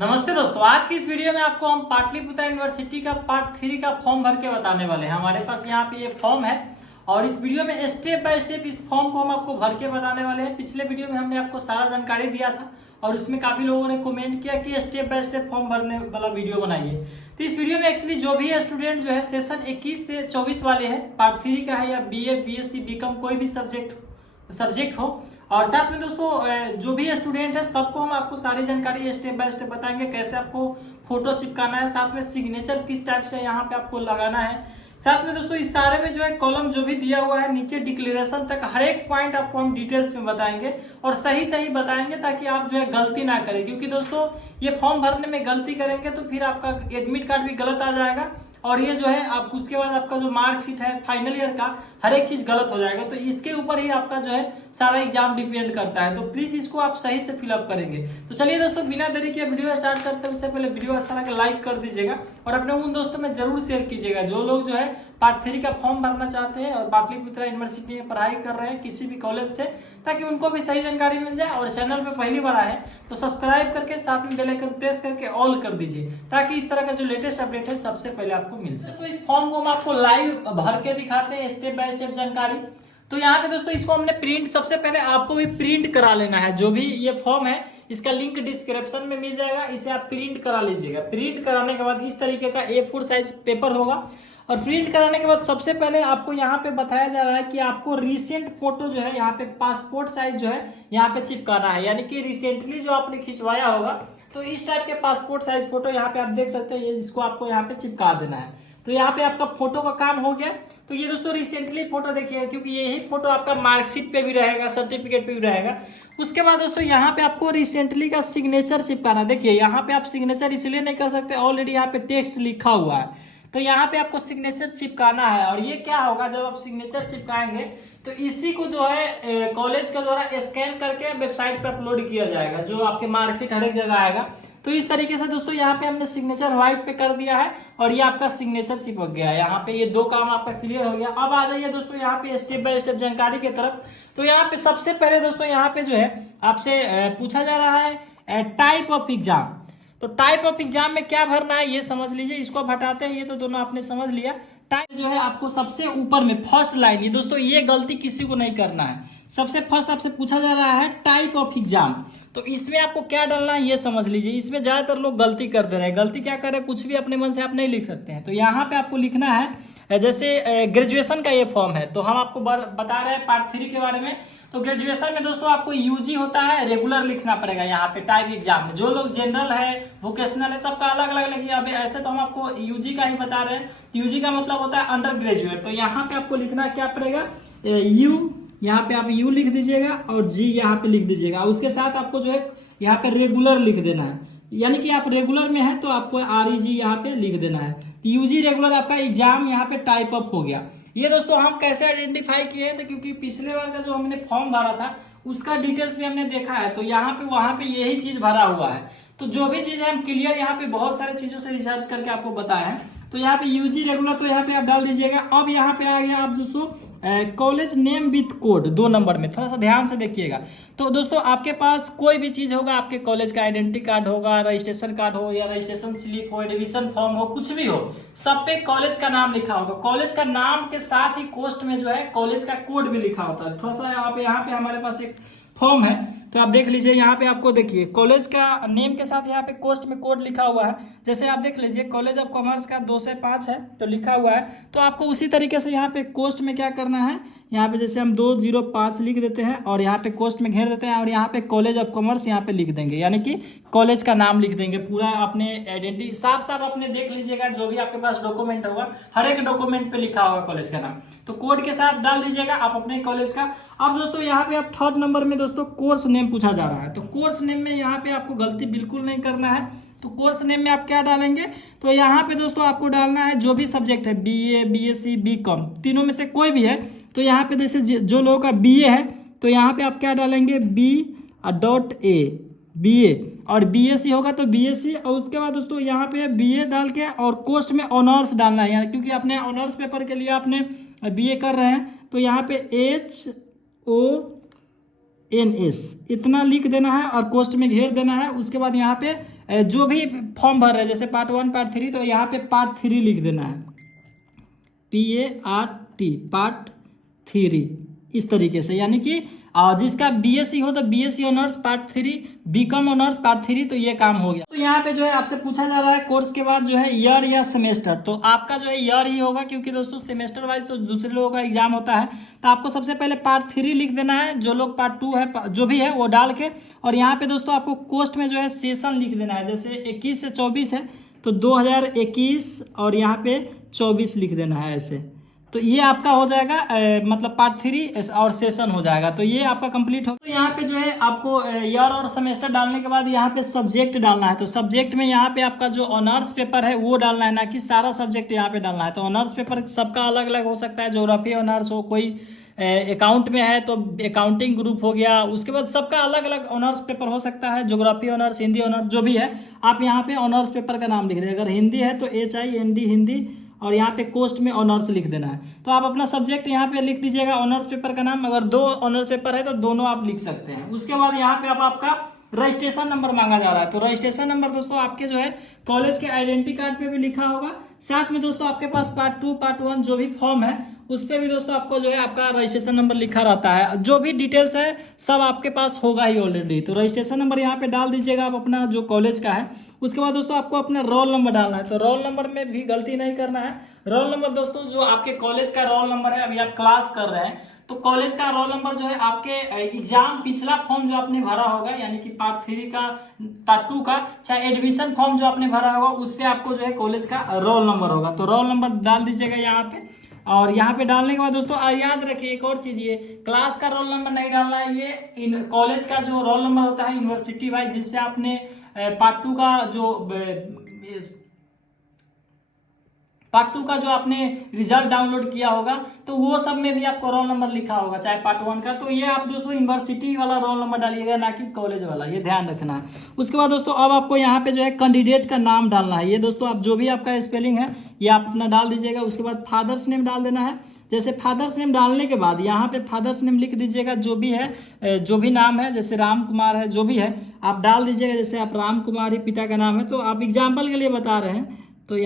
नमस्ते दोस्तों, आज की इस वीडियो में आपको हम पाटलिपुत्र यूनिवर्सिटी का पार्ट 3 का फॉर्म भर के बताने वाले हैं। हमारे पास यहाँ पे ये फॉर्म है और इस वीडियो में स्टेप बाय स्टेप इस फॉर्म को हम आपको भर के बताने वाले हैं। पिछले वीडियो में हमने आपको सारा जानकारी दिया था और उसमें काफी लोगों ने कमेंट किया कि स्टेप बाय स्टेप फॉर्म भरने वाला वीडियो बनाइए। तो इस वीडियो में एक्चुअली जो भी स्टूडेंट जो है सेशन 21 से 24 वाले हैं, पार्ट 3 का है या BA, BSc, BCom कोई भी सब्जेक्ट हो, और साथ में दोस्तों जो भी स्टूडेंट है सबको हम आपको सारी जानकारी स्टेप बाय स्टेप बताएंगे। कैसे आपको फोटो चिपकाना है, साथ में सिग्नेचर किस टाइप से यहाँ पे आपको लगाना है। साथ में दोस्तों इस सारे में जो है कॉलम जो भी दिया हुआ है नीचे डिक्लेरेशन तक हर एक पॉइंट आपको हम डिटेल्स में बताएंगे और सही सही बताएंगे ताकि आप जो है गलती ना करें। क्योंकि दोस्तों ये फॉर्म भरने में गलती करेंगे तो फिर आपका एडमिट कार्ड भी गलत आ जाएगा और ये जो है आप उसके बाद आपका जो मार्कशीट है फाइनल ईयर का हर एक चीज गलत हो जाएगा। तो इसके ऊपर ही आपका जो है सारा एग्जाम डिपेंड करता है। तो प्लीज इसको आप सही से फिलअप करेंगे। तो चलिए दोस्तों, बिना देरी के वीडियो स्टार्ट करते हैं। उससे पहले वीडियो अच्छा लगे लाइक कर दीजिएगा और अपने उन दोस्तों में जरूर शेयर कीजिएगा जो लोग जो है पार्ट 3 का फॉर्म भरना चाहते हैं और पाटलिपुत्र यूनिवर्सिटी में पढ़ाई कर रहे हैं किसी भी कॉलेज से, ताकि उनको भी सही जानकारी मिल जाए। और चैनल पे पहली बार आए तो सब्सक्राइब करके साथ में बेल आइकन प्रेस करके ऑल कर दीजिए ताकि इस तरह का जो लेटेस्ट अपडेट है सबसे पहले आपको मिल सके। तो इस फॉर्म को हम आपको लाइव भर के दिखाते हैं स्टेप बाय स्टेप जानकारी। तो यहाँ पे दोस्तों इसको हमने प्रिंट, सबसे पहले आपको भी प्रिंट करा लेना है। जो भी ये फॉर्म है इसका लिंक डिस्क्रिप्शन में मिल जाएगा, इसे आप प्रिंट करा लीजिएगा। प्रिंट कराने के बाद इस तरीके का A4 साइज पेपर होगा और प्रिंट कराने के बाद सबसे पहले आपको यहाँ पे बताया जा रहा है कि आपको रिसेंट फोटो जो है यहाँ पे पासपोर्ट साइज जो है यहाँ पे चिपकाना है। यानी कि रिसेंटली जो आपने खिंचवाया होगा तो इस टाइप के पासपोर्ट साइज फोटो यहाँ पे आप देख सकते हैं, इसको आपको यहाँ पे चिपका देना है। तो यहाँ पे आपका फोटो का काम हो गया। तो ये दोस्तों रिसेंटली फोटो देखिए, क्योंकि यही फोटो आपका मार्कशीट पे भी रहेगा, सर्टिफिकेट पे भी रहेगा। उसके बाद दोस्तों यहाँ पे आपको रिसेंटली का सिग्नेचर चिपकाना। देखिए यहाँ पे आप सिग्नेचर इसलिए नहीं कर सकते, ऑलरेडी यहाँ पे टेक्स्ट लिखा हुआ है। तो यहाँ पे आपको सिग्नेचर चिपकाना है और ये क्या होगा, जब आप सिग्नेचर चिपकाएंगे तो इसी को जो है कॉलेज के द्वारा स्कैन करके वेबसाइट पे अपलोड किया जाएगा, जो आपके मार्कशीट हर एक जगह आएगा। तो इस तरीके से दोस्तों यहाँ पे हमने सिग्नेचर व्हाइट पे कर दिया है और ये आपका सिग्नेचर चिपक गया है। यहाँ पे ये दो काम आपका क्लियर हो गया। अब आ जाइए दोस्तों यहाँ पे स्टेप बाय स्टेप जानकारी की तरफ। तो यहाँ पे सबसे पहले दोस्तों यहाँ पे जो है आपसे पूछा जा रहा है टाइप ऑफ एग्जाम। तो टाइप ऑफ एग्जाम में क्या भरना है ये समझ लीजिए। इसको आप हटाते हैं, ये तो दोनों आपने समझ लिया। टाइप जो है आपको सबसे ऊपर में फर्स्ट लाइन, ये दोस्तों ये गलती किसी को नहीं करना है। सबसे फर्स्ट आपसे पूछा जा रहा है टाइप ऑफ एग्जाम, तो इसमें आपको क्या डालना है ये समझ लीजिए। इसमें ज्यादातर लोग गलती कर दे रहे हैं। गलती क्या कर रहे हैं, कुछ भी अपने मन से आप नहीं लिख सकते हैं। तो यहाँ पे आपको लिखना है, जैसे ग्रेजुएशन का ये फॉर्म है तो हम आपको बता रहे हैं पार्ट 3 के बारे में। तो ग्रेजुएशन में दोस्तों आपको UG होता है, रेगुलर लिखना पड़ेगा यहाँ पे टाइप एग्जाम में। जो लोग जनरल है, वोकेशनल है, सबका अलग अलग लिखिए। अभी ऐसे तो हम आपको UG का ही बता रहे हैं। UG का मतलब होता है अंडर ग्रेजुएट। तो यहाँ पे आपको लिखना क्या पड़ेगा, U, यहाँ पे आप U लिख दीजिएगा और G यहाँ पे लिख दीजिएगा। उसके साथ आपको जो है यहाँ पे रेगुलर लिख देना है, यानी कि आप रेगुलर में है तो आपको REG यहाँ पे लिख देना है। UG रेगुलर आपका एग्जाम यहाँ पे टाइप अप हो गया। ये दोस्तों हम कैसे आइडेंटिफाई किए थे, क्योंकि पिछले बार का जो हमने फॉर्म भरा था उसका डिटेल्स भी हमने देखा है। तो यहाँ पे वहां पे यही चीज भरा हुआ है। तो जो भी चीज है हम क्लियर यहाँ पे बहुत सारे चीजों से रिसर्च करके आपको बताया है। तो यहाँ पे UG रेगुलर तो यहाँ पे आप डाल दीजिएगा। अब यहाँ पे आ गया आप दोस्तों college name with code 2 number में, थोड़ा सा ध्यान से देखिएगा। तो दोस्तों आपके पास कोई भी चीज होगा, आपके कॉलेज का आइडेंटिटी कार्ड होगा, रजिस्ट्रेशन कार्ड हो या रजिस्ट्रेशन स्लिप हो, एडमिशन फॉर्म हो, कुछ भी हो, सब पे कॉलेज का नाम लिखा होगा। कॉलेज का नाम के साथ ही कोस्ट में जो है कॉलेज का कोड भी लिखा होता है। थोड़ा सा यहाँ पे हमारे पास एक फॉर्म है तो आप देख लीजिए। यहाँ पे आपको देखिए कॉलेज का नेम के साथ यहाँ पे कोस्ट में कोड लिखा हुआ है। जैसे आप देख लीजिए कॉलेज ऑफ कॉमर्स का 2 से 5 है तो लिखा हुआ है। तो आपको उसी तरीके से यहाँ पे कोस्ट में क्या करना है, यहाँ पे जैसे हम 205 लिख देते हैं और यहाँ पे कोस्ट में घेर देते हैं और यहाँ पे कॉलेज ऑफ कॉमर्स यहाँ पे लिख देंगे, यानी कि कॉलेज का नाम लिख देंगे पूरा। अपने आइडेंटिटी साफ साफ अपने देख लीजिएगा, जो भी आपके पास डॉक्यूमेंट होगा हर एक डॉक्यूमेंट पे लिखा होगा कॉलेज का नाम, तो कोड के साथ डाल दीजिएगा आप अपने कॉलेज का। अब दोस्तों यहाँ पे आप 3rd नंबर में दोस्तों कोर्स नेम पूछा जा रहा है। तो कोर्स नेम में यहाँ पे आपको गलती बिल्कुल नहीं करना है। तो कोर्स नेम में आप क्या डालेंगे, तो यहाँ पे दोस्तों आपको डालना है जो भी सब्जेक्ट है, BA, BSc, BCom, तीनों में से कोई भी है। तो यहाँ पे जैसे जो लोगों का BA है तो यहाँ पे आप क्या डालेंगे, B.A, BA, और BSc होगा तो BSc। और उसके बाद दोस्तों यहाँ पे BA डाल के और कोस्ट में ऑनर्स डालना है, यानी क्योंकि अपने ऑनर्स पेपर के लिए आपने BA कर रहे हैं। तो यहाँ पे HO NS इतना लिख देना है और कोष्ट में घेर देना है। उसके बाद यहाँ पे जो भी फॉर्म भर रहे हैं जैसे पार्ट 1 पार्ट 3 तो यहाँ पे पार्ट 3 लिख देना है, PART पार्ट 3 इस तरीके से। यानी कि जिसका BSc हो तो BSc honours part 3, BCom honours part 3, तो ये काम हो गया। तो यहाँ पे जो है आपसे पूछा जा रहा है कोर्स के बाद जो है ईयर या सेमेस्टर, तो आपका जो है ईयर ही होगा क्योंकि दोस्तों सेमेस्टर वाइज तो दूसरे लोगों का एग्जाम होता है। तो आपको सबसे पहले पार्ट 3 लिख देना है, जो लोग पार्ट 2 है जो भी है वो डाल के, और यहाँ पे दोस्तों आपको कोस्ट में जो है सेशन लिख देना है। जैसे 21 से 24 है तो 2021 और यहाँ पे 24 लिख देना है ऐसे, तो ये आपका हो जाएगा मतलब पार्ट 3 और सेशन हो जाएगा। तो ये आपका कंप्लीट हो। तो यहाँ पे जो है आपको ईयर और सेमेस्टर डालने के बाद यहाँ पे सब्जेक्ट डालना है। तो सब्जेक्ट में यहाँ पे आपका जो ऑनर्स पेपर है वो डालना है, ना कि सारा सब्जेक्ट यहाँ पे डालना है। तो ऑनर्स पेपर सबका अलग अलग हो सकता है, ज्योग्राफी ऑनर्स हो, कोई अकाउंट में है तो अकाउंटिंग ग्रुप हो गया, उसके बाद सबका अलग अलग ऑनर्स पेपर हो सकता है, ज्योग्राफी ऑनर्स, हिंदी ऑनर्स, जो भी है आप यहाँ पे ऑनर्स पेपर का नाम लिख दें। अगर हिंदी है तो HIND हिंदी, और यहाँ पे कोस्ट में ऑनर्स लिख देना है। तो आप अपना सब्जेक्ट यहाँ पे लिख दीजिएगा, ऑनर्स पेपर का नाम। अगर 2 ऑनर्स पेपर है तो दोनों आप लिख सकते हैं। उसके बाद यहाँ पे अब आपका रजिस्ट्रेशन नंबर मांगा जा रहा है। तो रजिस्ट्रेशन नंबर दोस्तों आपके जो है कॉलेज के आइडेंटिटी कार्ड पे भी लिखा होगा, साथ में दोस्तों आपके पास पार्ट 2 पार्ट 1 जो भी फॉर्म है उस पर भी दोस्तों आपको जो है आपका रजिस्ट्रेशन नंबर लिखा रहता है। जो भी डिटेल्स है सब आपके पास होगा ही ऑलरेडी। तो रजिस्ट्रेशन नंबर यहाँ पे डाल दीजिएगा आप अपना जो कॉलेज का है। उसके बाद दोस्तों आपको अपना रोल नंबर डालना है। तो रोल नंबर में भी गलती नहीं करना है। रोल नंबर दोस्तों जो आपके कॉलेज का रोल नंबर है, अभी आप क्लास कर रहे हैं तो कॉलेज का रोल नंबर जो है आपके एग्जाम पिछला फॉर्म जो आपने भरा होगा, यानी कि पार्ट 3 का पार्ट 2 का, चाहे एडमिशन फॉर्म जो आपने भरा होगा उस पर आपको जो है कॉलेज का रोल नंबर होगा। तो रोल नंबर डाल दीजिएगा यहाँ पे। और यहाँ पे डालने के बाद दोस्तों याद रखिए एक और चीज, ये क्लास का रोल नंबर नहीं डालना है, ये इन कॉलेज का जो रोल नंबर होता है यूनिवर्सिटी वाइज, जिससे आपने पार्ट 2 का जो आपने रिजल्ट डाउनलोड किया होगा तो वो सब में भी आपको रोल नंबर लिखा होगा, चाहे पार्ट 1 का। तो ये आप दोस्तों यूनिवर्सिटी वाला रोल नंबर डालिएगा, ना कि कॉलेज वाला, ये ध्यान रखना है। उसके बाद दोस्तों अब आपको यहाँ पे जो है कैंडिडेट का नाम डालना है। ये दोस्तों आप जो भी आपका स्पेलिंग है ये आप अपना डाल दीजिएगा। उसके बाद फादर्स नेम डाल देना है। जैसे फादर्स नेम डालने के बाद यहाँ पे फादर्स नेम लिख दीजिएगा, जो भी है जो भी नाम है, जैसे राम कुमार है जो भी है आप डाल दीजिएगा। जैसे आप राम कुमार ही पिता का नाम है, तो आप एग्जाम्पल के लिए बता रहे हैं तो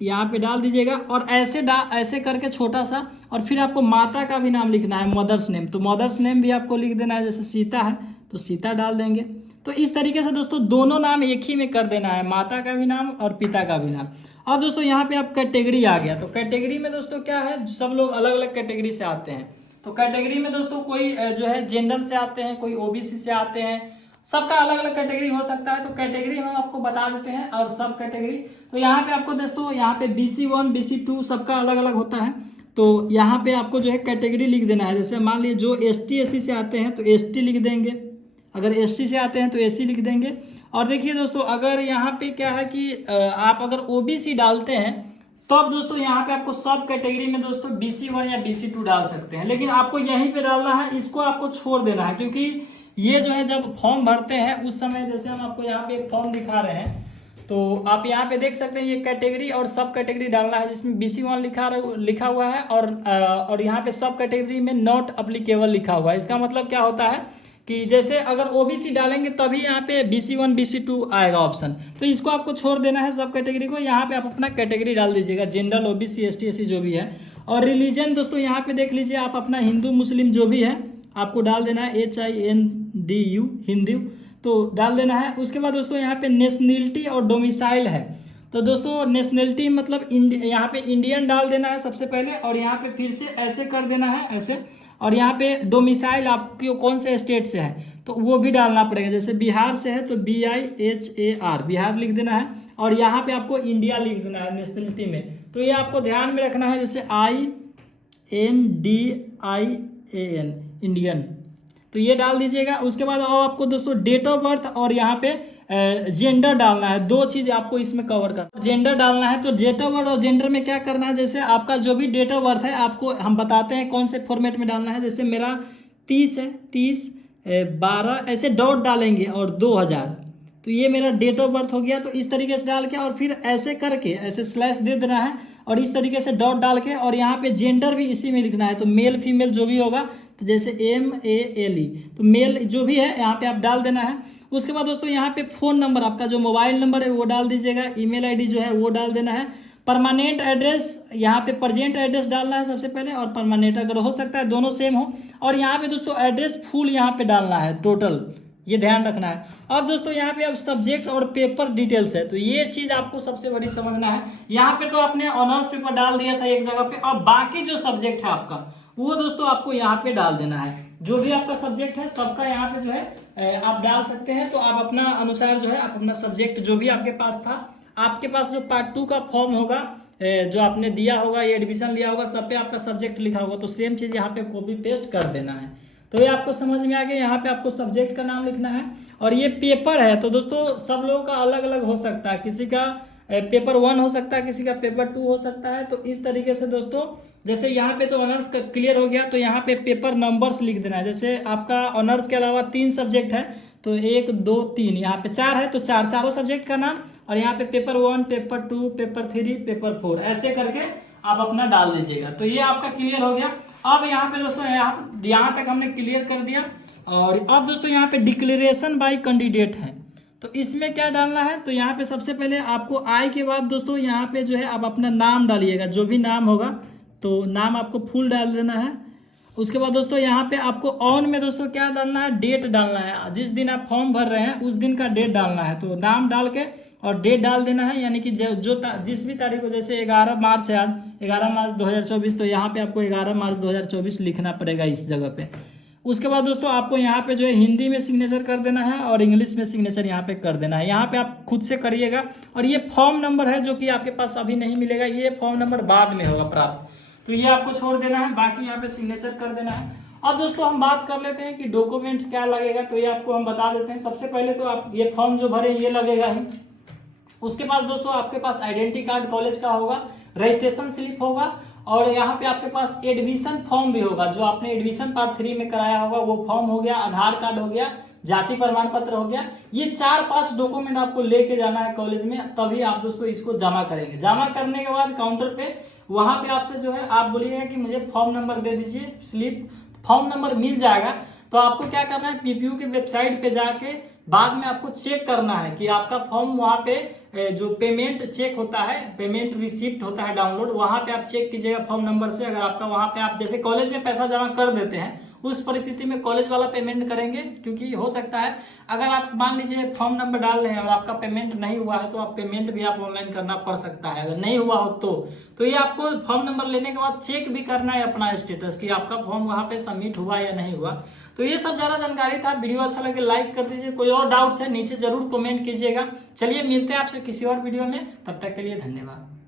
यहाँ पे डाल दीजिएगा। और ऐसे करके छोटा सा, और फिर आपको माता का भी नाम लिखना है, मदर्स नेम। तो मदर्स नेम भी आपको लिख देना है, जैसे सीता है तो सीता डाल देंगे। तो इस तरीके से दोस्तों दोनों नाम एक ही में कर देना है, माता का भी नाम और पिता का भी नाम। अब दोस्तों यहाँ पे आप कैटेगरी आ गया। तो कैटेगरी में दोस्तों क्या है, सब लोग अलग अलग कैटेगरी से आते हैं। तो कैटेगरी में दोस्तों कोई जो है जनरल से आते हैं, कोई OBC से आते हैं, सबका अलग अलग कैटेगरी हो सकता है। तो कैटेगरी हम आपको बता देते हैं और सब कैटेगरी। तो यहाँ पे आपको दोस्तों यहाँ पे BC1 BC2 सबका अलग अलग होता है। तो यहाँ पे आपको जो है कैटेगरी लिख देना है। जैसे मान लीजिए जो ST SC से आते हैं तो ST लिख देंगे, अगर SC से आते हैं तो SC लिख देंगे। और देखिए दोस्तों अगर यहाँ पे क्या है कि आप अगर OBC डालते हैं तो अब दोस्तों यहाँ पे आपको सब कैटेगरी में दोस्तों BC1 या BC2 डाल सकते हैं, लेकिन आपको यहीं पे डालना है, इसको आपको छोड़ देना है। क्योंकि ये जो है जब फॉर्म भरते हैं उस समय, जैसे हम आपको यहाँ पे एक फॉर्म दिखा रहे हैं तो आप यहाँ पे देख सकते हैं ये कैटेगरी और सब कैटेगरी डालना है, जिसमें BC1 लिखा हुआ है और यहाँ पे सब कैटेगरी में नॉट अप्लीकेबल लिखा हुआ है। इसका मतलब क्या होता है कि जैसे अगर OBC डालेंगे तभी यहाँ पे BC1 BC2 आएगा ऑप्शन। तो इसको आपको छोड़ देना है सब कैटेगरी को। यहाँ पे आप अपना कैटेगरी डाल दीजिएगा, जनरल OBC ST SC जो भी है। और रिलीजन दोस्तों यहाँ पे देख लीजिए, आप अपना हिंदू मुस्लिम जो भी है आपको डाल देना है, HINDU हिंदू तो डाल देना है। उसके बाद दोस्तों यहाँ पे नेशनलिटी और डोमिसाइल है। तो दोस्तों नेशनलिटी मतलब यहाँ पे इंडियन डाल देना है सबसे पहले, और यहाँ पे फिर से ऐसे कर देना है ऐसे। और यहाँ पे डोमिसाइल आपको कौन से स्टेट से है तो वो भी डालना पड़ेगा। जैसे बिहार से है तो BIHAR बिहार लिख देना है। और यहाँ पे आपको इंडिया लिख देना है नेशनलिटी में। तो ये आपको ध्यान में रखना है, जैसे INDIAN इंडियन, तो ये डाल दीजिएगा। उसके बाद आपको दोस्तों डेट ऑफ बर्थ और यहाँ पे जेंडर डालना है। 2 चीज आपको इसमें कवर करना, जेंडर डालना है। तो डेट ऑफ बर्थ और जेंडर में क्या करना है, जैसे आपका जो भी डेट ऑफ बर्थ है आपको हम बताते हैं कौन से फॉर्मेट में डालना है। जैसे मेरा 30 है, 30/12 ऐसे डॉट डालेंगे और 2000, तो ये मेरा डेट ऑफ बर्थ हो गया। तो इस तरीके से डाल के और फिर ऐसे करके ऐसे स्लैश दे देना है और इस तरीके से डॉट डाल के, और यहाँ पे जेंडर भी इसी में लिखना है। तो मेल फीमेल जो भी होगा तो जैसे MALE, तो मेल जो भी है यहाँ पे आप डाल देना है। उसके बाद दोस्तों यहाँ पे फ़ोन नंबर, आपका जो मोबाइल नंबर है वो डाल दीजिएगा, ईमेल आईडी जो है वो डाल देना है। परमानेंट एड्रेस यहाँ पे प्रजेंट एड्रेस डालना है सबसे पहले, और परमानेंट अगर हो सकता है दोनों सेम हो। और यहाँ पे दोस्तों एड्रेस फुल यहाँ पे डालना है टोटल, ये ध्यान रखना है। अब दोस्तों यहाँ पे अब सब्जेक्ट और पेपर डिटेल्स है, तो ये चीज़ आपको सबसे बड़ी समझना है। यहाँ पे तो आपने ऑनर्स पेपर डाल दिया था एक जगह पे, और बाकी जो सब्जेक्ट है आपका वो दोस्तों आपको यहाँ पे डाल देना है। जो भी आपका सब्जेक्ट है सबका यहाँ पे जो है आप डाल सकते हैं। तो आप अपना अनुसार जो है आप अपना सब्जेक्ट जो भी आपके पास था, आपके पास जो पार्ट 2 का फॉर्म होगा जो आपने दिया होगा, ये एडमिशन लिया होगा, सब पे आपका सब्जेक्ट लिखा होगा, तो सेम चीज़ यहाँ पे कॉपी पेस्ट कर देना है। तो ये आपको समझ में आ गया। यहाँ पे आपको सब्जेक्ट का नाम लिखना है। और ये पेपर है तो दोस्तों सब लोगों का अलग अलग हो सकता है, किसी का पेपर 1 हो सकता है, किसी का पेपर 2 हो सकता है। तो इस तरीके से दोस्तों जैसे यहाँ पे तो ऑनर्स का क्लियर हो गया, तो यहाँ पे पेपर नंबर्स लिख देना है। जैसे आपका ऑनर्स के अलावा 3 सब्जेक्ट है, तो 1 2 3, यहाँ पे 4 है तो चारों सब्जेक्ट का नाम, और यहाँ पे पेपर 1, पेपर 2, पेपर 3, पेपर 4 ऐसे करके आप अपना डाल दीजिएगा। तो ये आपका क्लियर हो गया। अब यहाँ पे दोस्तों यहाँ तक हमने क्लियर कर दिया। और अब दोस्तों यहाँ पे डिक्लेरेशन बाय कैंडिडेट है, तो इसमें क्या डालना है, तो यहाँ पे सबसे पहले आपको आई के बाद दोस्तों यहाँ पे जो है आप अपना नाम डालिएगा, जो भी नाम होगा तो नाम आपको फुल डाल देना है। उसके बाद दोस्तों यहाँ पे आपको ऑन में दोस्तों क्या डालना है, डेट डालना है। जिस दिन आप फॉर्म भर रहे हैं उस दिन का डेट डालना है, तो नाम डाल के और डेट डाल देना है। यानी कि जिस भी तारीख को, जैसे 11 मार्च है आज, 11 मार्च 2024, तो यहाँ पे आपको 11 मार्च 2024 लिखना पड़ेगा इस जगह पे। उसके बाद दोस्तों आपको यहाँ पे जो है हिंदी में सिग्नेचर कर देना है और इंग्लिश में सिग्नेचर यहाँ पे कर देना है। यहाँ पे आप खुद से करिएगा। और ये फॉर्म नंबर है जो कि आपके पास अभी नहीं मिलेगा, ये फॉर्म नंबर बाद में होगा प्राप्त, तो ये आपको छोड़ देना है, बाकी यहाँ पे सिग्नेचर कर देना है। अब दोस्तों हम बात कर लेते हैं कि डॉक्यूमेंट क्या लगेगा, तो ये आपको हम बता देते हैं। सबसे पहले तो आप ये फॉर्म जो भरे ये लगेगा ही। उसके बाद दोस्तों आपके पास आइडेंटिटी कार्ड कॉलेज का होगा, रजिस्ट्रेशन स्लिप होगा, और यहाँ पे आपके पास एडमिशन फॉर्म भी होगा, जो आपने एडमिशन पार्ट 3 में कराया होगा वो फॉर्म हो गया, आधार कार्ड हो गया, जाति प्रमाण पत्र हो गया। ये 4-5 डॉक्यूमेंट आपको लेके जाना है कॉलेज में, तभी आप दोस्तों इसको जमा करेंगे। जमा करने के बाद काउंटर पे वहां पे आपसे जो है आप बोलिएगा कि मुझे फॉर्म नंबर दे दीजिए, स्लिप फॉर्म नंबर मिल जाएगा। तो आपको क्या करना है, पीपीयू के वेबसाइट पे जाके बाद में आपको चेक करना है कि आपका फॉर्म वहां पे जो पेमेंट चेक होता है, पेमेंट रिसिप्ट होता है डाउनलोड, वहां पे आप चेक कीजिएगा फॉर्म नंबर से। अगर आपका वहां पे आप जैसे कॉलेज में पैसा जमा कर देते हैं, उस परिस्थिति में कॉलेज वाला पेमेंट करेंगे, क्योंकि हो सकता है अगर आप मान लीजिए फॉर्म नंबर डाल रहे हैं और आपका पेमेंट नहीं हुआ है, तो आप पेमेंट भी आप ऑनलाइन करना पड़ सकता है अगर नहीं हुआ हो तो ये आपको फॉर्म नंबर लेने के बाद चेक भी करना है अपना स्टेटस कि आपका फॉर्म वहां पे सबमिट हुआ या नहीं हुआ। तो ये सब ज्यादा जानकारी था। वीडियो अच्छा लगे लाइक कर दीजिए, कोई और डाउट्स है नीचे जरूर कमेंट कीजिएगा। चलिए मिलते हैं आपसे किसी और वीडियो में, तब तक के लिए धन्यवाद।